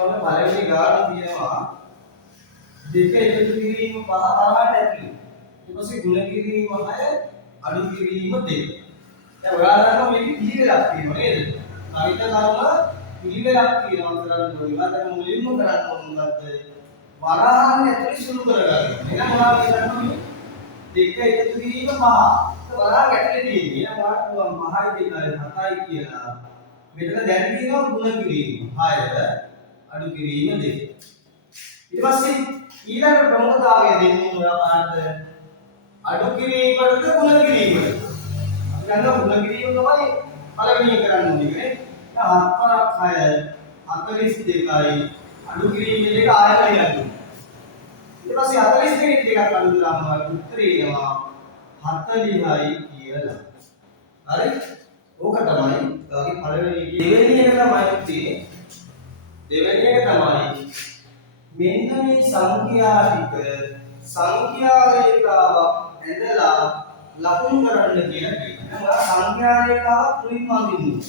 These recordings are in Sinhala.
ඔන්න පළවෙනි ගාන තියෙනවා දෙක එකතු කිරීම 5 තරහට ඇතුළේ. ඊට පස්සේ ගුණ කිරීම 6 අඩු කිරීම 2. දැන් ඔයාලා දන්නවා මේක පිළිවෙලක් තියෙනවා නේද? කවිත කර්ම පිළිවෙලක් තියෙනවා කරන්න ඕනේ. ඔයාලා මුලින්ම කරන්න ඕනේ මොකද්ද? වරහන් ඇතුළේ සුළු කරගන්න. එහෙනම් ඔයාලා කරන්නේ දෙක එකතු කිරීම 5. වරහන් ඇතුළේ තියෙන්නේ. එහෙනම් ඔයාලට පුළුවන් 5යි 2යි 7යි කියලා. මෙතන දැන් තියෙනවා ගුණ කිරීම 6 අඩු කිරීම 2. ඊට පස්සේ ඊළඟ ප්‍රමුඛතාවය දෙන්නේ ඔයා කාටද? අඩු කිරීමටද ගුණ කිරීමටද? අපි ගන්නවා ගුණ කිරීම තමයි පළවෙනි කරන්න ඕනේ නේ. දැන් 7 6 42යි අඩු කිරීම දෙක ආයෙත් ගන්නවා. ඊට පස්සේ 42 දෙකක් අඩු කරාම උත්තරේ එනවා 40යි කියලා. හරි? ඕක තමයි ඔයාගේ පළවෙනි දෙවෙනි එක තමයි තියෙන්නේ. දෙවෙනි එක තමයි මෙන්න මේ සංඛ්‍යා ටික සංඛ්‍යා රේඛාව ඇඳලා ලකුණු කරන්න කියලා කියනවා. දැන් ඔයා සංඛ්‍යා රේඛාව මුලින්ම අඳින්න.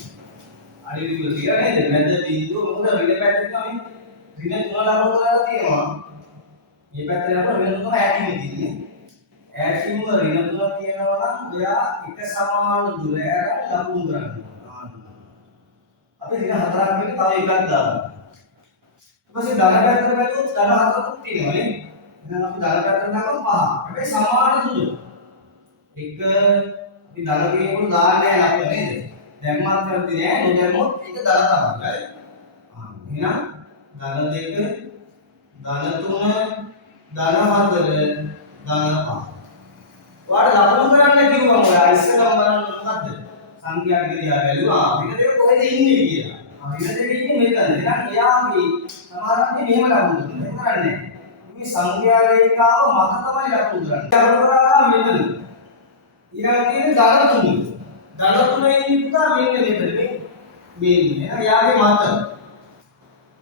අඩිවිදුල කියලා නේද? මැද බිඳුව මොකද ඍණ පැත්තේ තමයි ඍණ 3 ලකුණු කරලා තියෙනවා. මේ පැත්තේ ලකුණු ඍණ 3 ඈතින් තියෙන්නේ. ඈතින්ම ඍණ 3 තියෙනවා නම් ඔයා එක සමාන දුර ඇරලා ලකුණු කරන්න. අපි ඍණ 4ක් වෙන තව එකක් දානවා. ඊපස්සේ ධන පැත්තට බැලුවොත් ධන 4ක් තියෙනවා නේ. එහෙනම් අපි ධන පැත්තට දාගමු 5. හැබැයි සමාන සුදු. එක අපි ධන කියනකොට දාන්නේ නැහැ ලකුණ නේද? දැම්මත් කරති නෑ නොදැම්මොත් ඒක ධන තමයි. හරි? එහෙනම් ධන 2 ධන 3 ධන 4 ධන 5. ඔයාලට ලකුණු කරන්න කිව්වම ඔයා ඉස්සරහම බලන්න මොකද්ද? සංඛ්‍යා ක්‍රියා බැලුවා. ඍණ දෙක කොහෙද ඉන්නේ කියලා. ඍණ දෙක ඉන්නේ මෙතන. එහෙනම් එයාගේ සමහරවිට මෙහෙම ලකුණු දෙනවා. කරන්නේ. මේ සංඛ්‍යා රේඛාව මත තමයි ලකුණු කරන්නේ. ලකුණු මෙතන. ඊළඟ තියෙන්නේ ධන 3. ධන 3 ඉන්නේ පුතා මෙන්න මෙතන මේ. මෙන්න. එයාගේ මත.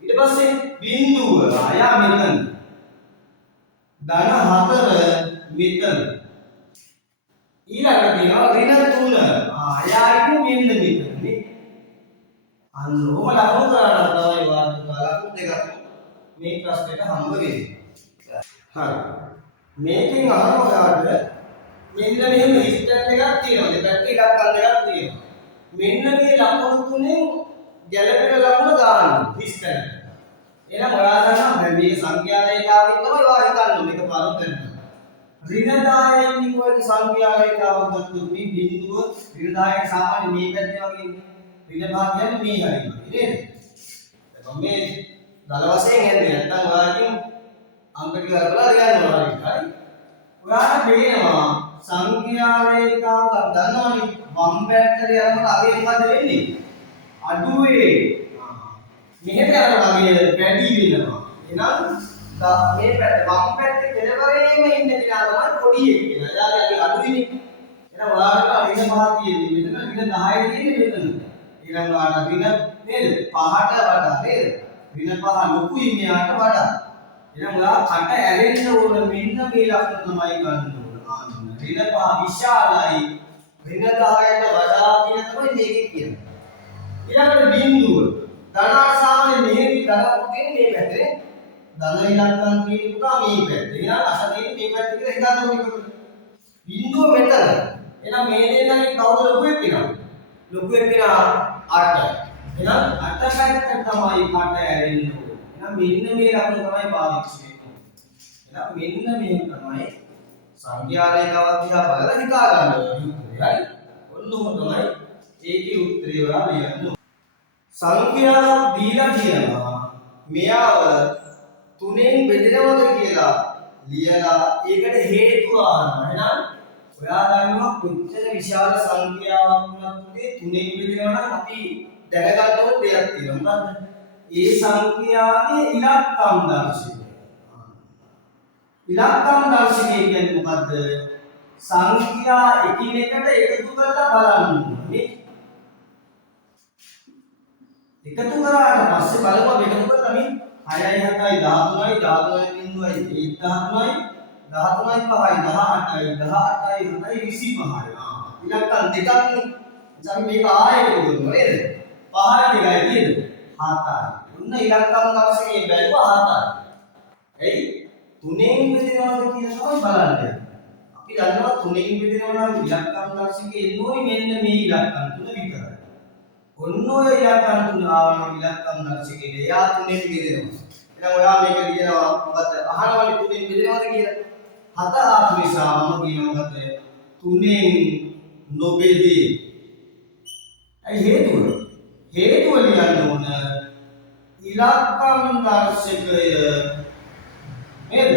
ඊට පස්සේ බිඳුව ආයා මෙතන. ධන 4 මෙතන. ඊළඟට තියෙනවා ඍණ 3. එයා ඉන්නේ මෙන්න මෙතන නේ. අන්නෝම ලකුණු කරලා තමයි වාර්තු ලකුණු දෙකක් මේ ප්‍රශ්නෙට හම්බ වෙන්නේ. හරි. මේකෙන් අහනවාට මෙන්න මෙහෙම හිස්ටන් එකක් තියෙනවා. දෙපැත්තේ ඉලක්කම් දෙකක් තියෙනවා. මෙන්න මේ ලකුණු තුනෙන් ගැළපෙන ලකුණ දාන්න හිස්ටන්. එහෙනම් ඔයාලා දන්නවා මේක සංඛ්‍යා රේඛාවෙන් තමයි ඔයා හිතන්නේ මේක පාරක් කරනවා. ඍණ 10 ඉන්නේ කොයිද සංඛ්‍යා රේඛාවක් ගත්තොත් මේ බිඳුව ඍණ 10 සාමාන්‍ය මේ පැත්තේ වගේ ඍණ භාගයන්නේ මේ හරියට නේද? දැන් මේ දල වශයෙන් එන්නේ නැත්නම් ඔයාලකින් අංක ටික අරලා ලියන්න ඕනේ. හරි? ඔයාලට පේනවා සංඛ්‍යා රේඛාවක් දන්නවනේ වම් පැත්තට යනකොට අගේ මොකද වෙන්නේ? අඩුවේ. මෙහෙට යනකොට අගේ වැඩි වෙනවා. එහෙනම් මේ පැත්ත වම් පැත්තේ කෙළවරේම ඉන්න කෙනා තමයි පොඩි එක්කෙනා. එයාගේ අඩුයිනේ. එහෙනම් ඔයාලට ඍණ 5 තියෙන්නේ මෙතන ඍණ 10 තියෙන්නේ මෙතන. ඊළඟ ආට ඍණ නේද? 5ට වඩා නේද? ඍණ 5 ලොකුයි මෙයාට වඩා. එහෙනම් ඔයා කට ඇරෙන්න ඕන මෙන්න මේ ලක්ෂණ තමයි ගන්න ඕන. ඍණ 5 විශාලයි. ඍණ 10ට වඩා කියන තමයි මේකේ කියන්නේ. ඊළඟට බිඳුව. ධන සාමාන්‍ය මෙහෙදි ධන පුතේ මේ පැත්තේ. ධන ඉලක්කම් තියෙන පුතා මේ පැත්තේ. එහෙනම් අස තියෙන්නේ මේ පැත්තේ කියලා හිතන්න ඕනේ. බිඳුව මෙතන. එහෙනම් මේ දෙන්නගේ කවුද ලොකු එක්කෙනා? ලොකු එක්කෙනා 8. එහෙනම් 8 පැත්තට තමයි කට ඇරෙන්න ඕනේ. එහෙනම් මෙන්න මේ ලකුණ තමයි පාවිච්චි වෙන්නේ. එහෙනම් මෙන්න මේ තමයි සංඛ්‍යා රේඛාවක් දිහා බලලා හිතා ගන්න ඕනේ. හරි? ඔන්නෝම තමයි ඒකේ උත්තරය ඔයා ලියන්න. සංඛ්‍යාවක් දීලා කියනවා මෙයාව 3න් බෙදනවද කියලා ලියලා ඒකට හේතුව අහනවා. එහෙනම් ඔයා දන්නවා කොච්චර විශාල සංඛ්‍යාවක් වුණත් 3න් බෙදනවා නම් අපි දැනගන්න ඕන දෙයක් තියෙනවා. මොකද්ද? ඒ සංඛ්‍යාවේ ඉලක්කම් දර්ශකය. ඉලක්කම් දර්ශකය කියන්නේ මොකද්ද? සංඛ්‍යා එකිනෙකට එකතු කරලා බලන්න ඕනේ. එකතු කරාට පස්සේ බලමු අපි එකතු කරලා මේ 6යි 7යි 13යි 13යි බිඳුවයි 13යි 13යි 5යි 18යි 18යි 7යි 25යි. ඉලක්කම් දෙකක් නේ. අපි මේක ආයෙත් එකතු කරනවා නේද? 5යි 2යි කියද? 7යි. ඔන්න ඉලක්කම් දර්ශකයේ බැලුවා 7යි. එයි 3න් බෙදෙනවද කියලා තමයි බලන්නේ. අපි දන්නවා 3න් බෙදෙනවා නම් ඉලක්කම් දර්ශකයේ එන්නේ මෙන්න මේ ඉලක්කම් 3 විතරයි. ඔන්න ඔය ඉලක්කම් 3 ආවම ඉලක්කම් දර්ශකයේ එයා 3න් බෙදෙනවා. එහෙනම් ඔයා මේක ලියනවා මොකද අහනවනේ 3න් බෙදෙනවද කියලා. 7 ආපු නිසා මම කියනවා මොකද 3න් නොබෙදී. ඇයි හේතුව? හේතුව ලියන්න ඕන ඉලක්කම් දර්ශකය නේද?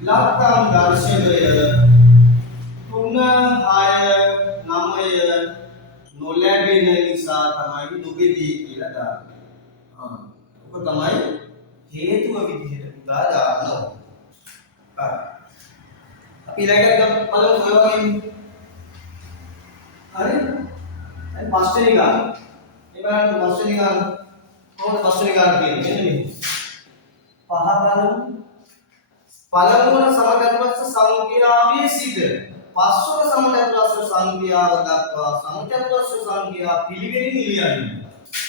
ඉලක්කම් දර්ශකය 3 6 9 නොලැබෙන නිසා තමයි නොබෙදී කියලා දාන්නේ. ඔක තමයි හේතුව විදිහට පුතා දාන්න ඕන. හරි. අපි ඊළඟට බලමු ඔය වගේ. හරි? දැන් පස්වෙනි ගාන. මේ බලන්න පස්වෙනි ගාන. කොහොමද පස්වෙනි ගාන කියන්නේ? මෙන්න මේ. පහ බලමු. පළමුවන සමචතුරස්‍ර සංඛ්‍යාවේ සිට පස්වන සමචතුරස්‍ර සංඛ්‍යාව දක්වා සමචතුරස්‍ර සංඛ්‍යා පිළිවෙලින් ලියන්න.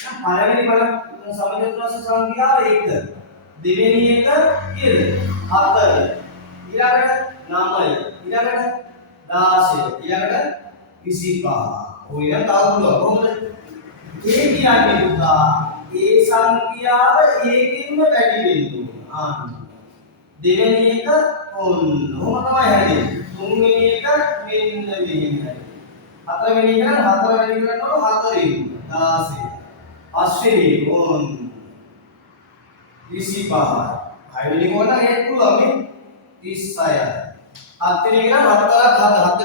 දැන් පළවෙනි බලමු සමචතුරස්‍ර සංඛ්‍යාව 1. දෙවෙනි එක කීයද? 4. ඊළඟට 9. ඊළඟට 16. ඊළඟට 25. ඔය නම් තව පුළුවන්. කොහොමද? ඒ කියන්නේ පුතා ඒ සංඛ්‍යාව ඒකින්ම වැඩි වෙන්න ඕන. දෙවෙනි එක ඔන්න ඔහොම තමයි හැදෙන්නේ. තුන්වෙනි එක මෙන්න මෙහෙමයි. හතරවෙනි එක නම් 4 වැඩි කරනවා 4න් 16. පස්වෙනි එක ඔන්න 25. හයවෙනි එක නම් ඒක පුළුවන් මේ 36යි. හත්වෙනි එක නම් 7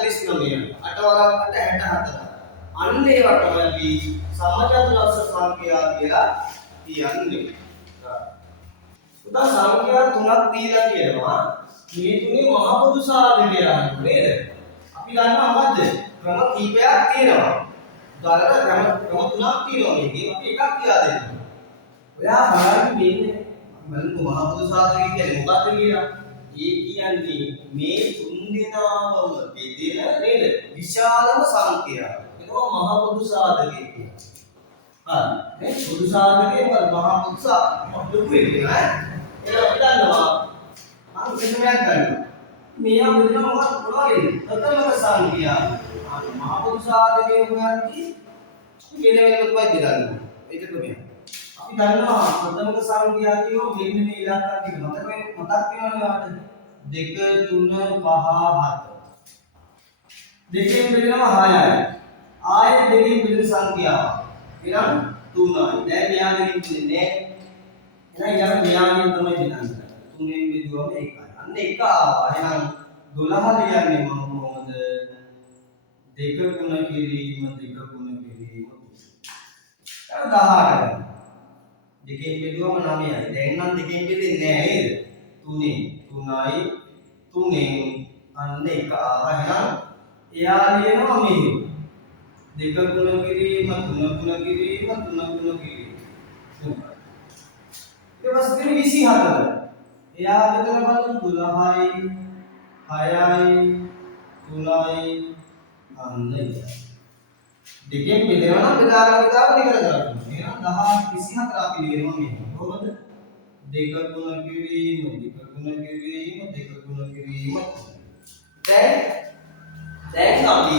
49. 8 වරක් 64. අන්න ඒවට අපි සමචතුරස්‍ර සංඛ්‍යා කියලා කියන්නේ. උදා සංඛ්‍යා තුනක් දීලා කියනවා. මේ තුනේ මහ පොදු සාධකය නේද? අපි දන්නවා මොකද්ද? ක්‍රම කීපයක් තියෙනවා. උදාහරණ ක්‍රම තුනක් තියෙනවා මේකේ. අපි එකක් කියලා දෙන්නවා. ඔයා බලන්න බලමු මහ පොදු සාධකය කියන්නේ මොකක්ද කියලා. ඒ කියන්නේ මේ තුන් දෙනාම බෙදෙන නේද? විශාලම සංඛ්‍යාව. ඒකම මහ පොදු සාධකය කියනවා. හරි. මේ පොදු සාධකයේ මහ පොදු සාධකය වෙනවා. ඒක අපි දන්නවා. අර මෙතනක් ගන්නවා. මෙයා මෙතන මොකක්ද මොනවද? ප්‍රථමක සංඛ්‍යාව. මහ පොදු සාධකයේ හොයන්නේ වෙන වෙනම තමයි බෙදන්නේ. ඒක තමයි. අපි දන්නවා ප්‍රථමක සංඛ්‍යාව කියෝ මෙන්න මේ ඉලක්කම් ටික මතක වෙනවනේ වාට 2 3 5 7 දෙකෙන් බෙදෙනවා 6යි ආයෙත් දෙකෙන් බෙදෙන සංඛ්‍යාව එහෙනම් 3යි දැන් මෙයාගෙන් බෙදෙන්නේ එහෙනම් මෙයාගෙන් තමයි බෙදන්නේ 3ෙන් බෙදුවම 1යි අන්න 1 ආවා එහෙනම් 12 ලියන්නේ මම කොහොමද 2 ගුණ කිරීම 2 ගුණ කිරීම 18 දෙකෙන් බෙදුවම 9යි. දැන් නම් දෙකෙන් බෙදෙන්නේ නැහැ නේද? 3යි 3ෙන් අන්න එක ආවහනම් එයා ලියනවා මෙහෙම. 2 ගුණ කිරීම 3 ගුණ කිරීම 3 ගුණ කිරීම. ඊට පස්සේ 24. එයා බෙදලා බලමු 12යි 6යි 3යි අන්න එක. දෙකෙන් බෙදෙනවා නම් බෙදාගෙන ඉවර කරගන්න. එහෙනම් 10 24 අපි ලියනවා මෙහෙම. කොහොමද? 2 ගුණ කිරීම 2 ගුණ කිරීම 2 ගුණ කිරීම. දැන් අපි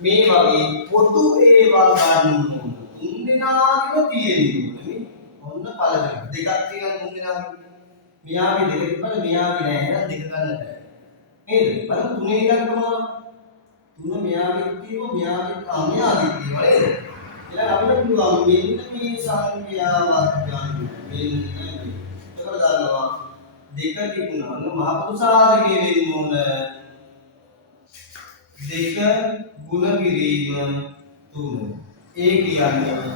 මේ වගේ පොදු ඒවා ගන්න ඕන. තුන් දෙනාගේම තියෙන්නේ. ඔන්න පළවෙනි. දෙකක් තියෙනවා තුන් දෙනාගේ. මෙයාගේ දෙකක් බල මෙයාගේ නෑ. එහෙනම් දෙක ගන්න බෑ. නේද? බලමු තුනේ ඉලක්කම තුන මෙයාගේ තියෙනවා මෙයාගේ තියෙනවා නේද? ඊළඟ අපිට පුළුවන් මෙන්න මේ සංඛ්‍යාවක් ගන්න. මෙන්න මේ. එතකොට දානවා දෙක තිබුණා. මහ පොදු සාධකයේ වෙන්න ඕන 2 ගුණ කිරීම 3. ඒ කියන්නේ හරි.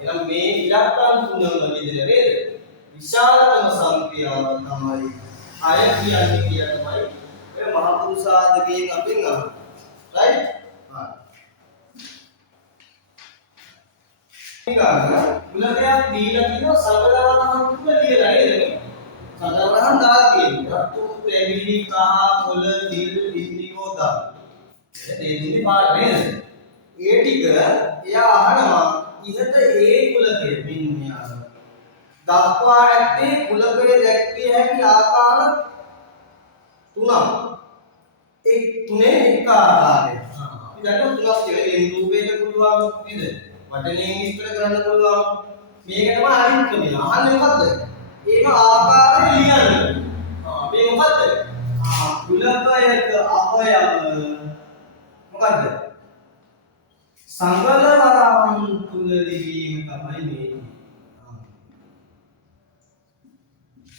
එහෙනම් මේ ඉලක්කම් තුනම බෙදෙන නේද? විශාලතම සංඛ්‍යාව තමයි 6 කියන්නේ කියලා තමයි ඔය මහ පොදු සාධකයෙන් අපෙන් අහන්නේ. රයිට්? උලකයක් දීලා තියෙනවා සතරවරහන් තුන ලියලා නේද? සතරවරහන් දාලා තියෙනවා. රතු, තැඹිලි, කහ, කොළ, නිල්, ඉන්දිගෝ දා. ඒ දෙන්නේ පාට නේද? ඒ ටික එයා අහනවා ඉහත ඒ කුලකයේ මෙන්න මෙයා. දක්වා ඇත්තේ කුලකයේ දැක්විය හැකි ආකාර තුනක්. ඒ තුනේ එක ආකාරයක්. අපි දන්නවා තුනක් කියලා. ඒ රූපේක පුළුවන් නේද? වටනයෙන් විස්තර කරන්න පුළුවන්. මේක තමයි අනිත් ක්‍රමය. අහන්නේ මොකද්ද? ඒක ආකාරය ලියන්න. මේ මොකද්ද? කුලකයක අවයව මොකද්ද? සංගල වරහන් තුල ලිවීම තමයි මේ.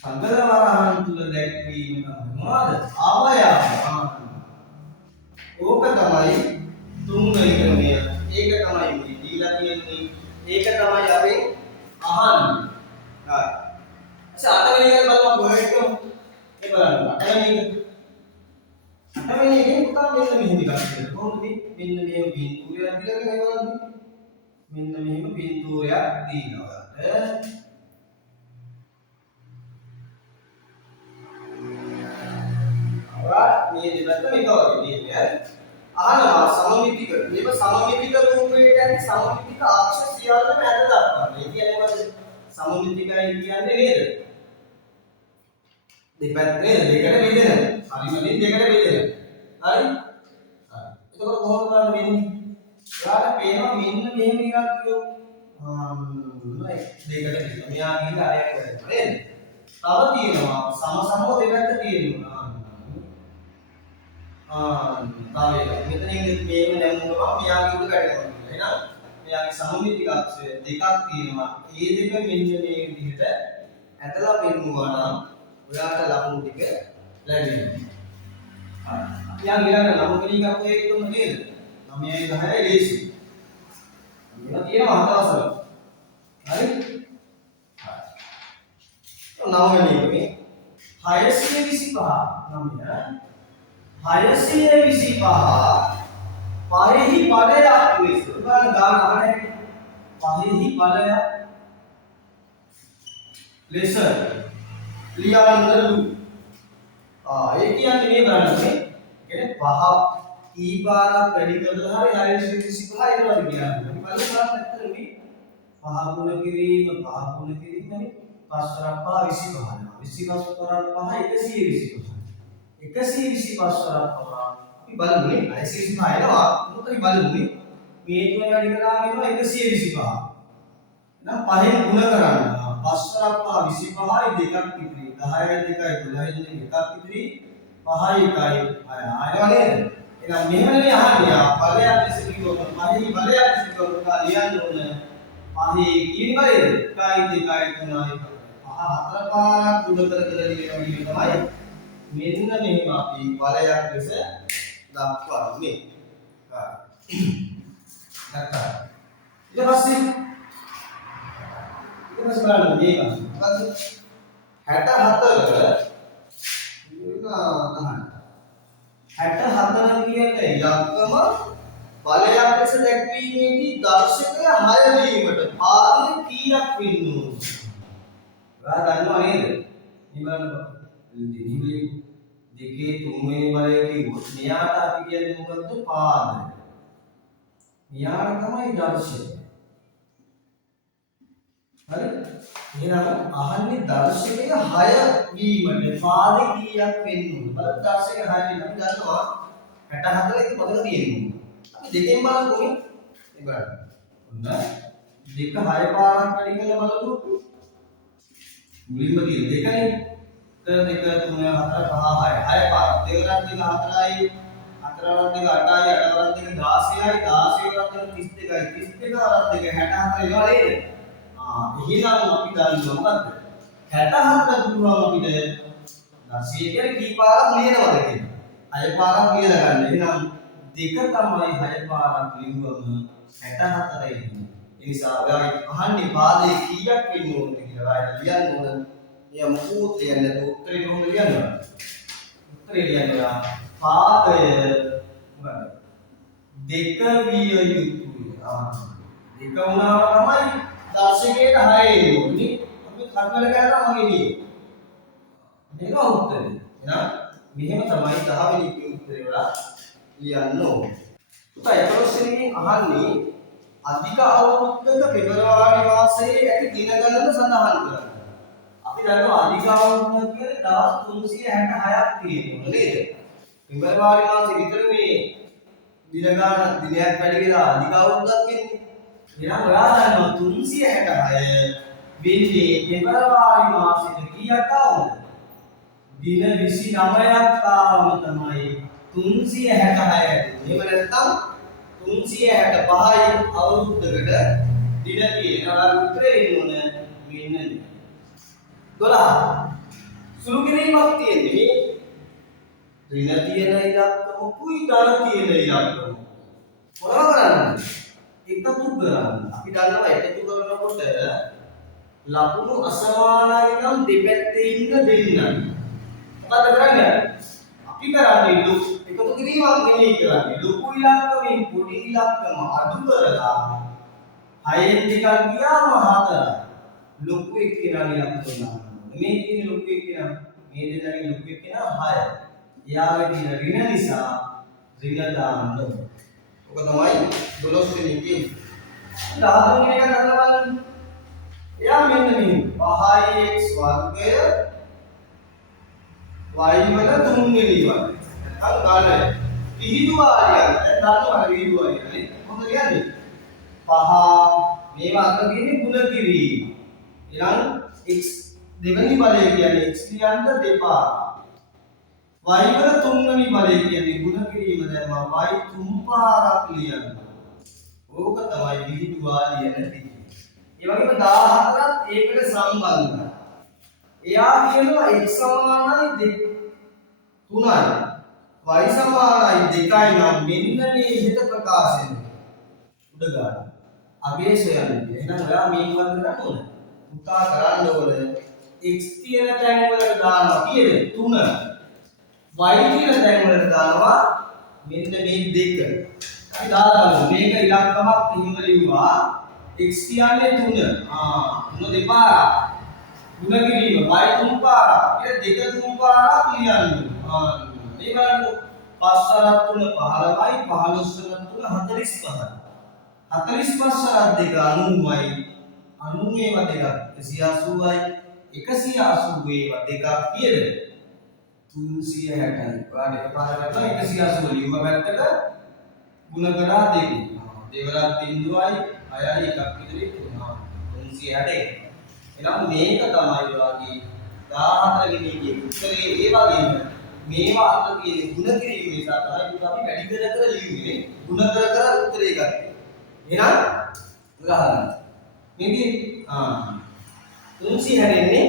සංගල වරහන් තුල දැක්වීම තමයි මොනවද? අවයව. ඕක තමයි තුන්වෙනි ක්‍රමය. ඒක තමයි මේ දීලා තියෙන්නේ. ඒක තමයි අපි අහන්නේ. හරි. අටවෙනි එක බලමු කොහෙද? ඒ බලන්න. අටවෙනි එකෙන් පුතා මෙන්න මෙහෙම ටිකක් කියලා. කොහොමද? මෙන්න මේ බිඳුවයක් දීලා මේ බලන්න. මෙන්න මෙහෙම බිඳුවයක් දීනවා. මේ දෙපැත්ත මේක වගේ තියෙන්නේ. අහනවා සමමිතික. මේක සමමිතික රූපයට යන්නේ සමමිතික අක්ෂ සියල්ලම ඇද දක්වනවා. ඒ කියන්නේ මොකද? සමමිතිකයි කියන්නේ නේද? දෙපැත්ත නේද? දෙකට බෙදෙන. හරිමනේ දෙකට බෙදෙන. හරි? හරි. එතකොට කොහොමද බලන්න වෙන්නේ? ඔයාලට පේනවා මෙන්න මෙහෙම එකක් කියෝ. දෙකට බෙදෙන. මෙයා ගිහලා අරයට කරනවා නේද? තව තියෙනවා සමසමව දෙපැත්ත තියෙනවා. මෙතනින් මේව නැමුණා මෙයාගේ උඩ ගැටෙනවා. එහෙනම් මෙයාගේ සමමිතික අක්ෂය දෙකක් තියෙනවා. ඒ දෙක මෙන්න මේ විදිහට ඇදලා පෙන්නුවා නම් ඔයාට ලකුණු ටික ලැබෙනවා. හරි. අපි ඊළඟ ලකුණු ටික අපේ එකම නේද? 9යි 10යි ලේසි. මේවා තියෙනවා හතවසල. හරි? හරි. 9 වෙනි එකේ 625 9 625 පරිහි බලයක් ලෙස උදාන ගාන අහන්නේ පරිහි බලයක් ලෙස ලියන්නලු. ඒ කියන්නේ මේ බලන්නේ කියන්නේ පහ ඊපාරක් වැඩි කරලා හරි 625 එනවා කියන්නේ. අපි බලමු ඇත්තට මේ පහ ගුණ කිරීම නේ 5 වරක් 5 25 25 වරක් 5 125 125 වරක් අපි බලමු 625 එනවා මොකද අපි බලමු මේ තුන වැඩි කරාම එනවා 125 එහෙනම් පහෙන් ගුණ කරන්න 5 වරක් 5 25යි දෙකක් ඉතිරි 10යි 2යි 12යි එකක් ඉතිරි 5යි 1යි 6 ආයෙනවා නේද එහෙනම් මෙහෙමනේ අහන්නේ බලයක් ලෙස කිව්වොත් පහේ බලයක් ලෙස කිව්වොත් ලියන්න ඕන පහේ කීනි බලයද 1යි 2යි 3යි 4 හතර පාරක් ගුණ කර කර ලියනවා තමයි මෙන්න මෙහෙම අපි බලයක් ලෙස දක්වන්නේ. හරි. දක්වන්න. ඊට පස්සේ බලන්න මේක. මොකද්ද? 64 කියන්නේ යක්කම බලයක් ලෙස දැක්වීමේදී දර්ශකය 6 වීමට පාදය කීයක් වෙන්න ඕනද? ඔයා දන්නව නේද? මේ දෙකේ තුන්වෙනි බලය කිව්වොත් මෙයාට අපි කියන්නේ මොකද්ද? පාදය. මෙයාට තමයි දර්ශකය. හරි? එහෙනම් අහන්නේ දර්ශකය 6 වීමට පාදය කීයක් වෙන්න ඕනද? බලන්න දර්ශකය 6 වෙන්න අපි දන්නවා 64 එක මතක තියෙනවා. අපි දෙකෙන් බලමුකෝ මේ බලන්න. ඔන්න දෙක 6 පාරක් වැඩි කරලා බලමු. මුලින්ම තියෙන දෙකනේ. 1 2 3 4 5 6 6 පාරක්. දෙකකට දෙක 4යි 4 වරක් දෙක 8යි 8 වරක් දෙක 16යි 16 වරක් දෙක 32යි 32 වරක් දෙක 64 එනවා නේද? එහෙනම් අපි දන්නවා මොකද්ද? 64 පුළුවන් අපිට 10 කියන්නේ කී පාරක් ලියනවද කියලා. 6 පාරක් ලියලා ගන්න. එහෙනම් දෙක තමයි 6 පාරක් ලියුවම 64 එන්නේ. ඒ නිසා ඔයාලා අහන්නේ පාදේ කීයක් වෙන්න ඕනද කියලා ඔයාලා ලියන්න ඕන. එයා මොකෝ ලියන්නේ නැතුව උත්තරේ කොහොමද ලියන්නේ? උත්තරේ ලියන්නේ පාදය මොකද? දෙක විය යුතුයි. දෙක වුණාම තමයි දර්ශකයට 6 එන්නේ. අපි කර්මවල කරනවා මගේ නේ. මේක උත්තරේ. එහෙනම් මෙහෙම තමයි 10 වෙනි උත්තරේ වල ලියන්න ඕනේ. පුතා 11 වෙනින් අහන්නේ අධික අවුරුද්දක පෙබරවාරි මාසයේ ඇති දින ගණන සඳහන් කරන්න. දන්නවා අධිකාවුන්න කියන්නේ දවස් 366ක් තියෙනවා නේද? පෙබරවාරි මාසේ විතර මේ දින ගාන දිනයක් වැඩි වෙලා අධිකාවුන්නක් කියන්නේ. එහෙනම් ඔයා දන්නවා 366 වෙන්නේ පෙබරවාරි මාසෙට කීයක් ආවද? දින 29ක් ආවම තමයි 366. එහෙම නැත්නම් 365යි අවුරුද්දකට දින තියෙනවා. උත්තරේ එන්න ඕන මෙන්න 12. සුළු කිරීමක් තියෙන්නේ මේ ඍණ තියෙන ඉලක්කමකුයි ධන තියෙන ඉලක්කම. මොනව කරන්නේ? එකතු කරන්න. අපි දන්නවා එකතු කරනකොට ලකුණු අසමානයි නම් දෙපැත්තේ ඉන්න දෙන්න. මොකද කරන්නේ? අපි කරන්නේ එකතු කිරීමක් නෙමෙයි කරන්නේ. ලොකු ඉලක්කමෙන් පොඩි ඉලක්කම අඩු කරලා 6න් දෙකක් ගියාම 4. ලොකු එක්කෙනා ඉලක්කම ගන්නවා. මේ තියෙන ලොකු එක්කෙනා මේ දෙනාගේ ලොකු එක්කෙනා 6. එයාගේ තියෙන ඍණ නිසා ඍණ දාන්න. ඔක තමයි 12 වෙනි කියන්නේ. 13 වෙනි එක කරලා බලන්න. එයා මෙන්න මේ 5x වර්ගය y වල 3 වෙනි වර්ගය. නැත්නම් ගානයි. විහිදුවාරියක්. දැන් ගන්නවා විහිදුවාරිය. මොකද කියන්නේ? 5 මේවා අතර තියෙන්නේ ගුණ කිරීම. එහෙනම් x දෙවෙනි බලය කියන්නේ x ලියන්න දෙපා. y වල තුන්වෙනි බලය කියන්නේ ගුණ කිරීම දැම්මා y තුන් පාරක් ලියන්න. ඕක තමයි විහිදුවා ලියන විදිය. ඒ වගේම 14ත් ඒකට සම්බන්ධයි. එයා කියනවා x සමානයි 3යි. y සමානයි 2යි නම් මෙන්න මේ විදිහට ප්‍රකාශ වෙනවා. උඩ ගන්න. අගේ සොයන්නේ. එහෙනම් ඔයා මේක වගේ කරන්න ඕන. උත්සාහ කරන්න ඕන. x තියෙන තැන් වලට දානවා කීයද? 3. y තියෙන තැන් වලට දානවා මෙන්න මේ 2. අපි දාලා මේක ඉලක්කමක් එහෙම ලිව්වා. x කියන්නේ 3. 3 දෙපාරක්. ගුණ කිරීම y 3 පාරක්. ඒක 2 3 පාරක් ලියන්න. මේ බලන්න 5 සරත් 3 15යි 15 සරත් 3 45යි. 45 සරත් 2 90යි. 90 ඒවා දෙකක් 180යි. 180 ඒවා දෙකක් කීයද? 360යි. ඔයාලා එකපාරට කරලා 180 ලියුම පැත්තට ගුණ කරා දෙකේ. දෙවරක් බිඳුවයි 6යි එකක් විතරේ 360. එහෙනම් මේක තමයි ඔයාගේ 14 වෙනි එකේ උත්තරේ. ඒ වගේම මේවා අතර තියෙන ගුණ කිරීම නිසා තමයි අපි වැඩි කර කර ලියුවේ. ගුණ කර කර උත්තරේ ගත්තේ. එහෙනම් උදාහරණ මේකේ 300 හැරෙන්නේ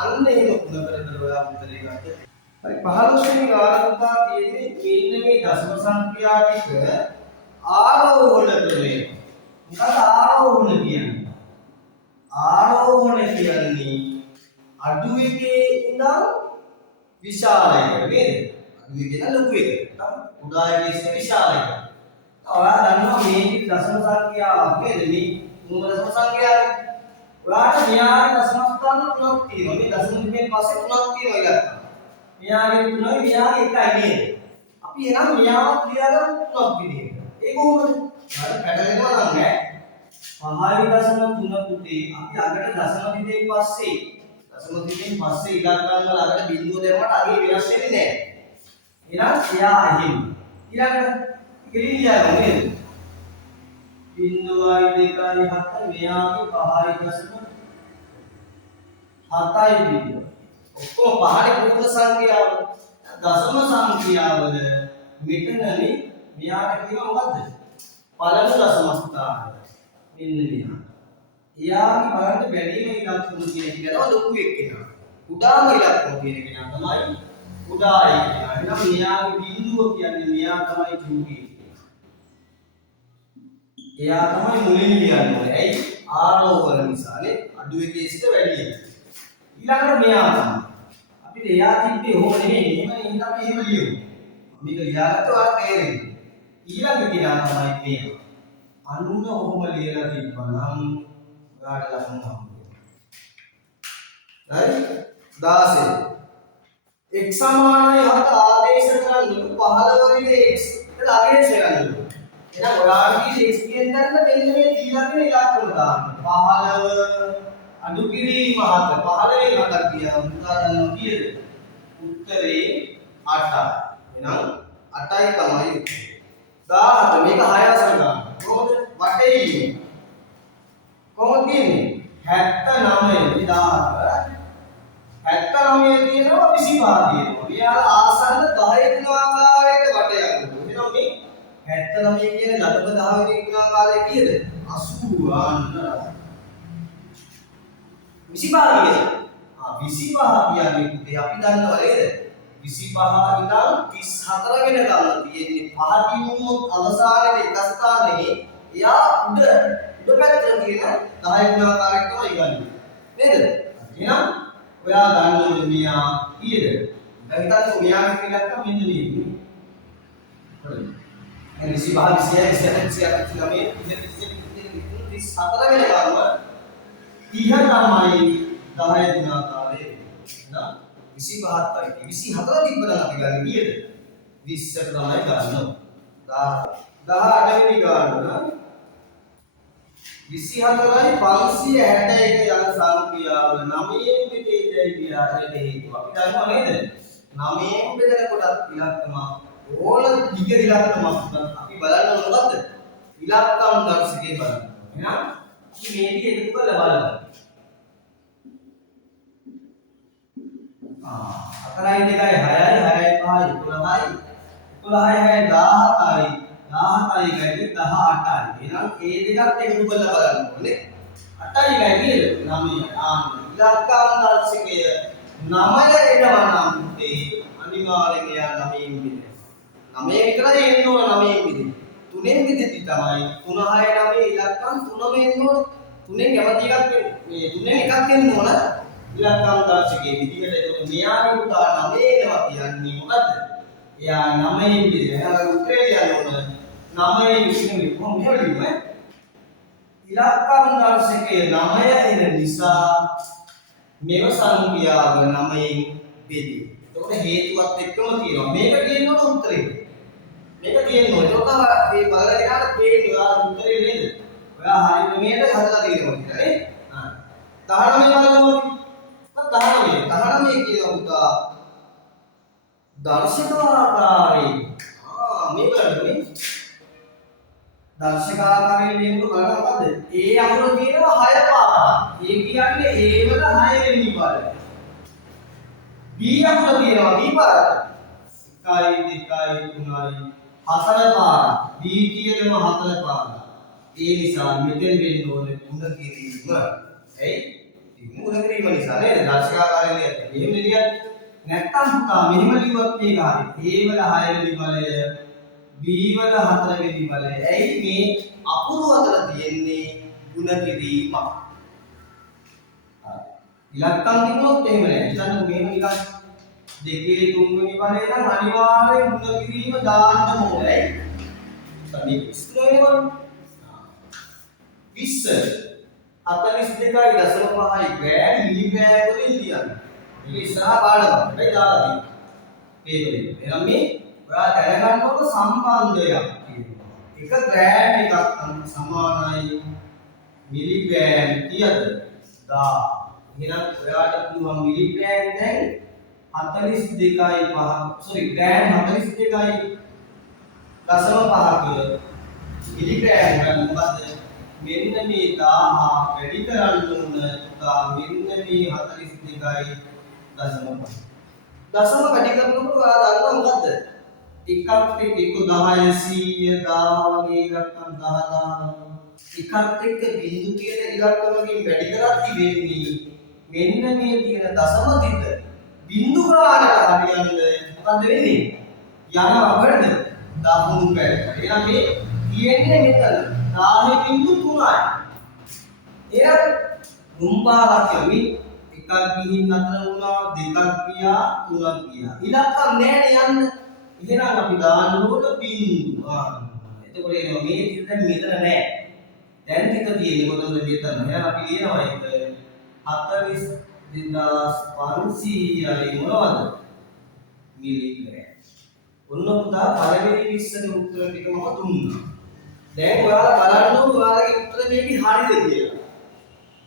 අන්න එහෙම ගුණ කර කර ඔයා උත්තරේ ගත්තා. හරි 15 වෙනි ආරම්භතා තියෙන්නේ මෙන්න මේ දශම සංඛ්‍යා ටික ආරෝහණ ක්‍රමය. මොකද ආරෝහණ කියන්නේ? ආරෝහණ කියන්නේ අඩු එකේ ඉඳන් විශාල එකට නේද? අඩු එකේ ඉඳන් ලොකු එකට. කුඩා එකේ ඉඳන් විශාල එකට. ඔයා දන්නවා මේ දශම සංඛ්‍යාවක් නේද? මේ මොන දශම සංඛ්‍යාවද? ඔයාට මෙයාගේ දශම ස්ථාන තුනක් තියෙනවා. මේ දශම දෙකෙන් පස්සේ තුනක් තියෙනවා ඉලක්ක. මෙයාගේ 3යි මෙයාගේ 1යි නේද? අපි එනම් මෙයාවත් ලියලා තුනක් විදියට. ඒක කොහොමද? ඔයාලා පැටලෙනවා නම් නෑ. 5.3 පුතේ අපි අගට දශම දිගෙන් පස්සේ ඉලක්කම් වල අගට බිඳුව දැම්මට අගේ වෙනස් වෙන්නේ නෑ. එහෙනම් එයා එහෙම. ඊළඟට ඉලියා නේද? 0.2 7 මෙයාගේ 5.7යි බිඳුව. ඔක්කොම පහේ පූර්ණ සංඛ්‍යාව දශම සංඛ්‍යාවල මෙතනනේ මෙයාට කියනවා මොකද්ද? පළමු දශම ස්ථානය. මෙන්න මෙයා. එයාගේ බලන්න වැඩිම ඉලක්කම කියන එක තමයි ලොකු එක්කෙනා. කුඩාම ඉලක්කම කියන කෙනා තමයි කුඩා එක්කෙනා. එහෙනම් මෙයාගේ බිඳුව කියන්නේ මෙයා තමයි චූටි. එයා තමයි මුලින් ලියන්න ඕනේ. ඇයි? ආරෝහණ නිසානේ. අඩු එකේ සිට වැඩි එක. ඊළඟට මෙයා තමයි. අපිට එයා තිබ්බේ ඔහොම නෙමෙයි. එහෙම අපි එහෙම ලියමු. මේක ලියාගත්ත ඔයාලට තේරෙන්නේ. ඊළඟ කෙනා තමයි මෙයා. අනුන ඔහොම ලියලා තිබ්බනම් ඔයාලට ලකුණු හම්බෙනවා. හරි? 16 x සමානයි 7 ආදේශ කරන්නු 15 වෙනි x ඒක ආදේශ කරන්නු. එහෙනම් ඔයාලගේ x කියන දන්න මෙන්න මේ දීලා තියෙන ඉලක්කම දාන්න. 15 අඩු කිරීම 7 15 7ක් ගියා උදාහරණ කීයද උත්තරේ 8යි එහෙනම් 8යි තමයි උත්තරේ 17 මේක 6 අසල ගන්න කොහොමද වටේ ඉන්නේ කොහොමද තියෙන්නේ 79 17 79 තියෙනවා 25 තියෙනවා මෙයාලා ආසන්න 10 ගුණාකාරයට වටයක් දුන්නා එහෙනම් මේ 79 කියන්නේ ලබක 10 වෙනි ගුණාකාරය කීයද 80 අන්න 25 කියන්නේ 25 කියන්නේ පුතේ අපි දන්නවා නේද 25 ඉඳන් 34 වෙනකම් තියෙන්නේ පහ දිනුවොත් අවසානයේ එක ස්ථානයේ එයා උඩ පැත්තට තියෙන 10 ගුණාකාරයක් තමයි ගන්නේ නේද එහෙනම් ඔයා ගන්න ඕනේ මෙයා කීයද දැන් හිතන්න මෙයාගේ ඉලක්කම මෙන්න මේ හරිද 25 26 27 34 වෙනකම් 30 තමයි 10 ගුණාකාරය නේද 25යි 24 තිබ්බනම් අපි ගන්නේ කීයද 20ට තමයි ගන්නවා 18 වෙනි ගන්න 24යි 561 යන සංඛ්‍යාව 9න් බෙදෙයි කියලා හේතුව. අපි දන්නවා නේද? 9න් බෙදනකොට ඉලක්කම ඕන දිග ඉලක්කමක් අපි බලන්න මොකද්ද? ඉලක්කම් දර්ශකේ බලන්න. එහෙනම් අපි මේ ටික එකතු කරලා බලමු. 4යි 2යි 6යි 6යි 5යි 11යි 11යි 6යි 17යි 17යි 18යි එහෙනම් ඒ දෙකත් එකතු කරලා බලන්න ඕනේ 8යි කීයද 9 ඉලක්කම් දර්ශකය 9 එනවා නම් ඒ අනිවාර්යෙන් එයා 9න් බෙදෙනවා 9 විතරයි එන්න ඕන 9න් බෙදෙන්න 3න් බෙදෙද්දි තමයි 3 6 9 ඉලක්කම් 3ම එන්න ඕන 3න් කැමති එකක් මේ 3න් එකක් එන්න ඕන ඉලක්කම් දර්ශකයේ විදිහට ඒක මෙයාගේ උදා 9 එනවා කියන්නේ මොකද්ද එයා 9න් බෙදෙනවා එහෙනම් උත්තරේ ලියන්න ඕන 9න් ඉන්නේ කොහොමද ලියන්නේ ඉලක්කම් දර්ශකයේ 9 එන නිසා මෙව සංඛ්‍යාව 9න් බෙදී. එතකොට හේතුවත් එක්කම තියෙනවා. මේක තියෙන්න ඕන උත්තරේ. මේක තියෙන්න ඕන. එතකොට මේ බලලා ගියාට තේරෙන්නේ ඔයාලා උත්තරේ නේද? ඔයා හරියට මේකට හදලා තියෙනවා කියලා නේ. 19 බලමු. 19 කියනවා පුතා. දර්ශකාකාරී. මේ බලන්න දර්ශකාකාරයෙන් මේක බලන්න මොකද්ද? ඒ අකුර තියෙනවා 6 පාරක්. ඒ කියන්නේ A වල 6 වෙනි පාර. B අකුර තියෙනවා B පාරක්. 1 2 3 4 පාරක්. B කියනවා 4 පාරක්. ඒ නිසා මෙතෙන් වෙන්න ඕනේ මුණ කිරීම. ඇයි? මුණ කිරීම නිසා නේද? දර්ශකාකාරයෙන් ලියන්නේ. එහෙම ලියන්නේ නැත්තම් පුතා මෙහෙම ලියුවත් මේක හරි. A වල 6 වෙනි බලය B වල 4 වෙනි බලය. ඇයි මේ අකුරු අතර තියෙන්නේ ಗುಣ කිරීම. ඉලක්කම් කිව්වොත් එහෙම නෑ. හිතන්න මේක නිකන් දෙකේ 3 වෙනි බලය නම් අනිවාර්යෙන් ಗುಣ කිරීම දාන්න ඕනේ. මේ ඉස්තෝනේ බලන්න. 20 42.5 ග්‍රෑම් මිලිග්‍රෑම් වලින් ලියන්න. මේක ඉස්සරහා පාඩමක්. හැබැයි දාලා තියෙනවා. පේපරේ. එහෙනම් මේ ඔයා දැනගන්න ඕන සම්බන්ධයක් තියෙනවා. එක ග්‍රෑම් එකක් සමානයි මිලිග්‍රෑම් කීයද? 1000. එහෙනම් ඔයාට පුළුවන් මිලිග්‍රෑම් දැන් 42.5 ග්‍රෑම් 42.5ක මිලිග්‍රෑම් ගන්න මොකද? මෙන්න මේ 1000 වැඩි කරන්න ඕන පුතා මෙන්න මේ 42.5 දශම වැඩි කරනකොට ඔයා දන්නවා මොකද්ද? එකක් එක්ක 10 100 10 වගේ ඉලක්කම් 10000 එකක් එක්ක බිංදු කියන ඉලක්කමකින් වැඩි කරද්දි වෙන්නේ මෙන්න මේ තියෙන දශම තිත බිංදු ගානට හරියන්න මොකද වෙන්නේ? යනවා වලද 13 පැයට. එහෙනම් මේ තියෙන්නේ මෙතන 10.3යි. එහෙනම් දුම්පාලක් යමි එකක් ගිහින් නතර වුණා දෙකක් ගියා තුනක් ගියා. ඉලක්කම් නෑනේ යන්න. එහෙනම් අපි දාන්න ඕන බිංදු. එතකොට එනවා මේ තිත දැන් මෙතන නෑ. දැන් තිත තියෙන්නේ කොතනද මෙතන. එහෙනම් අපි ලියනවා ඒක 42500යි මොනවද? මිලිග්‍රෑම්. ඔන්න පුතා පළවෙනි 20 උත්තර ටික මම දුන්නා. දැන් ඔයාලා බලන්න ඕන ඔයාලගේ උත්තර මේකේ හරියද කියලා.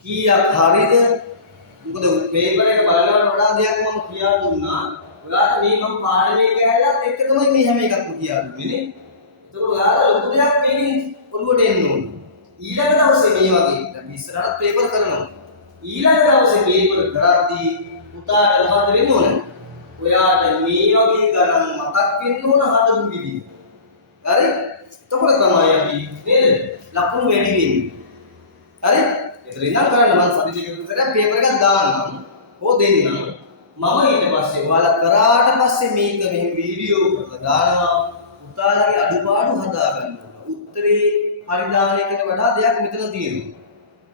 කීයක් හරියද? මොකද පේපර් එක බලනකොට වඩා දෙයක් මම කියා දුන්නා. ඔයාලට මේ මම පාඩමේ කෑල්ලත් එක්ක තමයි මේ හැම එකක්ම කියා දුන්නේ නේ. ඒතකොට ඔයාලා ලොකු දෙයක් මේකෙන් ඔළුවට එන්න ඕන. ඊළඟ දවසේ මේ වගේ අපි ඉස්සරහට පේපර් කරනවා. ඊළඟ දවසේ පේපර් කරද්දී පුතාට මොකද වෙන්න ඕන? ඔයාට මේ වගේ ගණන් මතක් වෙන්න ඕන හදපු විදිහ. හරි? එතකොට තමයි අපි නේද? ලකුණු වැඩි වෙන්නේ. හරි? එතන ඉඳන් කරන්න මම සති දෙකක විතර පේපර් එකක් දාන්නම්. ඕ දෙන්නම්. මම ඊට පස්සේ ඔයාලා කරාට පස්සේ මේක මෙහෙම වීඩියෝ කරලා දානවා. පුතාලගේ අඩුපාඩු හදා ගන්නවා. උත්තරේ හරි දාන එකට වඩා දෙයක් මෙතන තියෙනවා.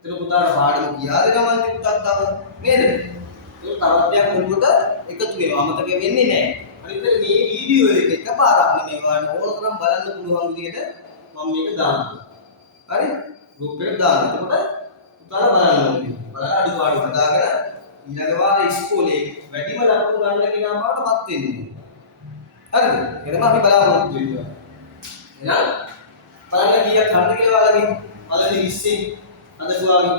එතන පුතාට පාඩම කියාද ගමන් පුතත් තව නේද? ඒක තවත් දෙයක් ඔළුවට එකතු වෙනවා. අමතක වෙන්නේ නැහැ. අනිත් මේ වීඩියෝ එක එකපාරක් නෙමෙයි ඔයාලට ඕන තරම් බලන්න පුළුවන් විදිහට මම මේක දානවා. හරි? ගෲප් එකට දාන්න. එතකොට පුතාලා බලන්න ඕනේ. බලලා අඩුපාඩු හදාගෙන ඊළඟ වාරේ ඉස්කෝලේ වැඩිම ලකුණු ගන්න කෙනා බවටපත් වෙන්නේ. හරිද? එහෙනම් අපි බලාපොරොත්තු වෙනවා. එහෙනම් බලන්න කීයක් හරිද කියලා ඔයාලගේ 20 අදකුවාගේ